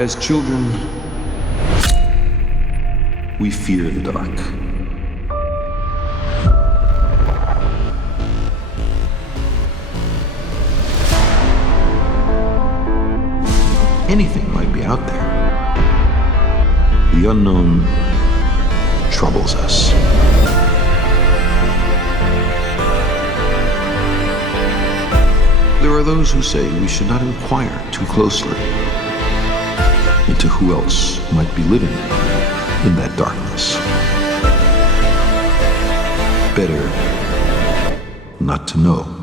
As children, we fear the dark. Anything might be out there. The unknown troubles us. There are those who say we should not inquire too closely into who else might be living in that darkness. Better not to know.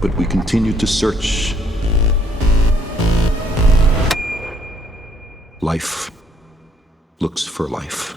But we continue to search. Life looks for life.